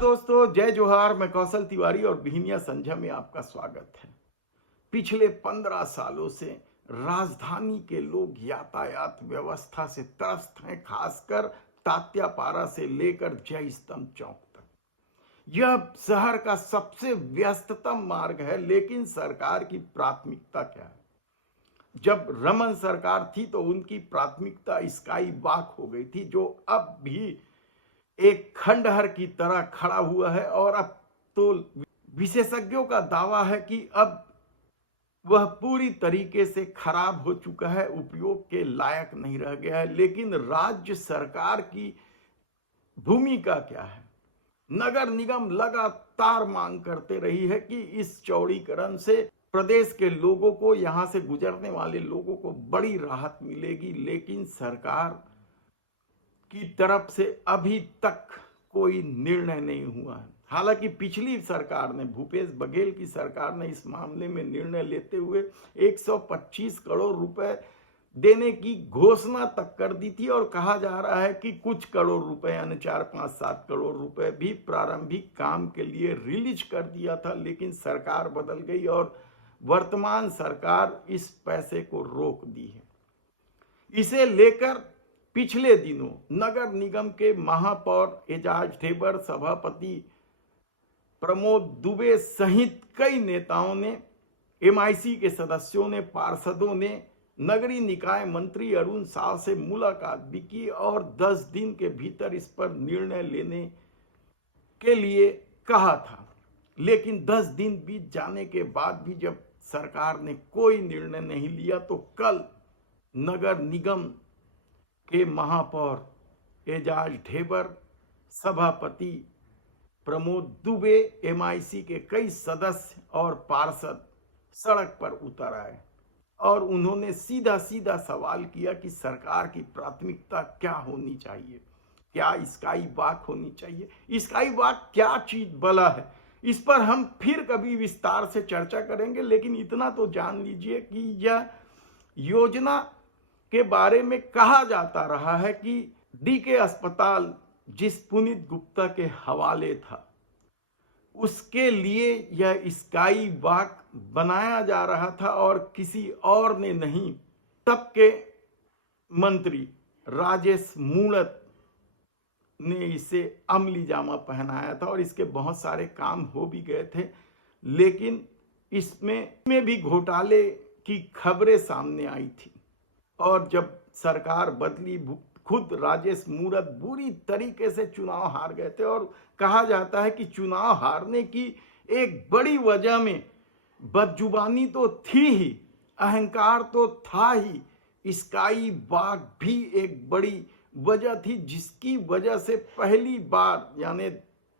दोस्तों, जय जोहार। मैं कौशल तिवारी और बिहनिया संझा में आपका स्वागत है। पिछले 15 सालों से राजधानी के लोग यातायात व्यवस्था से त्रस्त हैं, खासकर तात्यापारा से लेकर जय स्तंभ चौक तक। यह शहर का सबसे व्यस्ततम मार्ग है, लेकिन सरकार की प्राथमिकता क्या है? जब रमन सरकार थी तो उनकी प्राथमिकता स्काई वॉक हो गई थी, जो अब भी एक खंडहर की तरह खड़ा हुआ है। और अब तो विशेषज्ञों का दावा है कि अब वह पूरी तरीके से खराब हो चुका है, उपयोग के लायक नहीं रह गया है। लेकिन राज्य सरकार की भूमिका क्या है? नगर निगम लगातार मांग करते रही है कि इस चौड़ीकरण से प्रदेश के लोगों को, यहां से गुजरने वाले लोगों को बड़ी राहत मिलेगी, लेकिन सरकार की तरफ से अभी तक कोई निर्णय नहीं हुआ है। हालांकि पिछली सरकार ने, भूपेश बघेल की सरकार ने इस मामले में निर्णय लेते हुए 125 करोड़ रुपए देने की घोषणा तक कर दी थी, और कहा जा रहा है कि कुछ करोड़ रुपए यानी 4, 5, 7 करोड़ रुपए भी प्रारंभिक काम के लिए रिलीज कर दिया था। लेकिन सरकार बदल गई और वर्तमान सरकार इस पैसे को रोक दी है। इसे लेकर पिछले दिनों नगर निगम के महापौर एजाज ढेबर, सभापति प्रमोद दुबे सहित कई नेताओं ने, एमआईसी के सदस्यों ने, पार्षदों ने नगरीय निकाय मंत्री अरुण साव से मुलाकात भी की और 10 दिन के भीतर इस पर निर्णय लेने के लिए कहा था। लेकिन 10 दिन बीत जाने के बाद भी जब सरकार ने कोई निर्णय नहीं लिया, तो कल नगर निगम के महापौर एजाज ढेबर, सभापति प्रमोद दुबे, एमआईसी के कई सदस्य और पार्षद सड़क पर उतर आए और उन्होंने सीधा सीधा सवाल किया कि सरकार की प्राथमिकता क्या होनी चाहिए। क्या स्काई वॉक होनी चाहिए? स्काई वॉक क्या चीज भला है? इस पर हम फिर कभी विस्तार से चर्चा करेंगे, लेकिन इतना तो जान लीजिए कि यह योजना के बारे में कहा जाता रहा है कि डीके अस्पताल, जिस पुनीत गुप्ता के हवाले था, उसके लिए यह स्काई वॉक बनाया जा रहा था और किसी और ने नहीं, तब के मंत्री राजेश मूणत ने इसे अमली जामा पहनाया था और इसके बहुत सारे काम हो भी गए थे। लेकिन इसमें भी घोटाले की खबरें सामने आई थी और जब सरकार बदली, खुद राजेश मूणत बुरी तरीके से चुनाव हार गए थे। और कहा जाता है कि चुनाव हारने की एक बड़ी वजह में बदजुबानी तो थी ही, अहंकार तो था ही, स्काई वॉक भी एक बड़ी वजह थी, जिसकी वजह से पहली बार यानी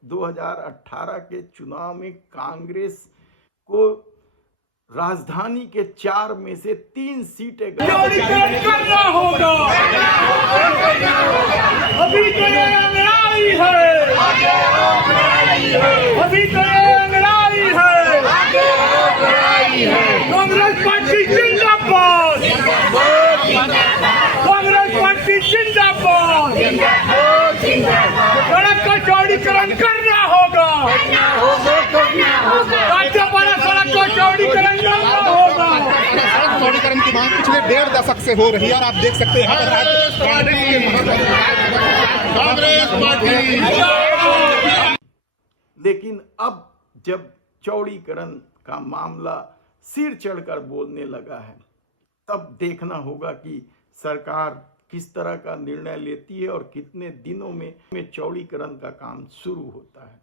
2018 के चुनाव में कांग्रेस को राजधानी के 4 में से 3 सीटें करना होगा। अभी तो ये लड़ाई है, अभी तो ये लड़ाई है। कांग्रेस पार्टी जिंदाबाद, कांग्रेस पार्टी जिंदाबाद। सड़क का चौड़ीकरण करना होगा, तात्यापारा सड़क का चौड़ीकरण करना होगा। सड़क चौड़ीकरण की मांग पिछले 1.5 दशक से हो रही है और आप देख सकते हैं कांग्रेस पार्टी। लेकिन अब जब चौड़ीकरण का मामला सिर चढ़कर बोलने लगा है, तब देखना होगा कि सरकार किस तरह का निर्णय लेती है और कितने दिनों में चौड़ीकरण का काम शुरू होता है।